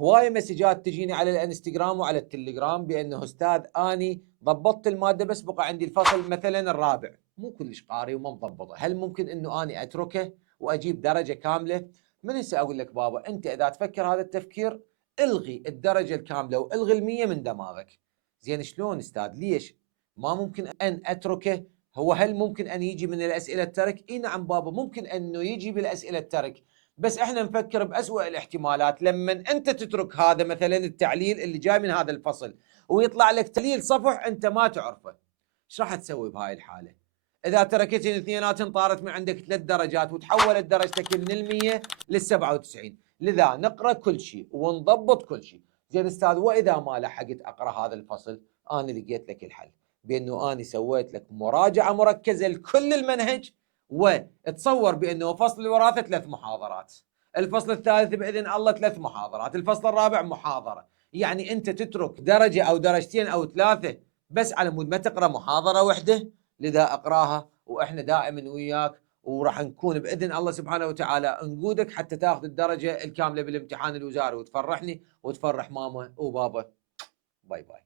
هواية مسجات تجيني على الانستغرام وعلى التليجرام بانه استاذ اني ضبطت الماده بس بقى عندي الفصل مثلا الرابع مو كلش قاري وما مضبطه، هل ممكن انه اني اتركه واجيب درجه كامله؟ من هسه اقول لك بابا انت اذا تفكر هذا التفكير الغي الدرجه الكامله والغي المية من دماغك. زين شلون استاذ؟ ليش؟ ما ممكن ان اتركه؟ هو هل ممكن ان يجي من الاسئله الترك؟ اي نعم بابا ممكن انه يجي بالاسئله الترك، بس احنا نفكر بأسوأ الاحتمالات. لما انت تترك هذا مثلا التعليل اللي جاي من هذا الفصل ويطلع لك تعليل صفح انت ما تعرفه، ايش راح تسوي بهاي الحاله؟ اذا تركت الاثنيناتن طارت من عندك 3 درجات وتحولت درجتك من ال100 لل97. لذا نقرا كل شيء ونضبط كل شيء. زين استاذ واذا ما لحقت اقرا هذا الفصل؟ انا لقيت لك الحل بانه انا سويت لك مراجعه مركزه لكل المنهج، وتصور بانه فصل الوراثه 3 محاضرات، الفصل الثالث باذن الله 3 محاضرات، الفصل الرابع محاضره. يعني انت تترك درجه او درجتين او 3 بس على مود ما تقرا محاضره وحده. لذا اقراها واحنا دائما وياك، وراح نكون باذن الله سبحانه وتعالى نقودك حتى تاخذ الدرجه الكامله بالامتحان الوزاري وتفرحني وتفرح ماما وبابا. باي باي.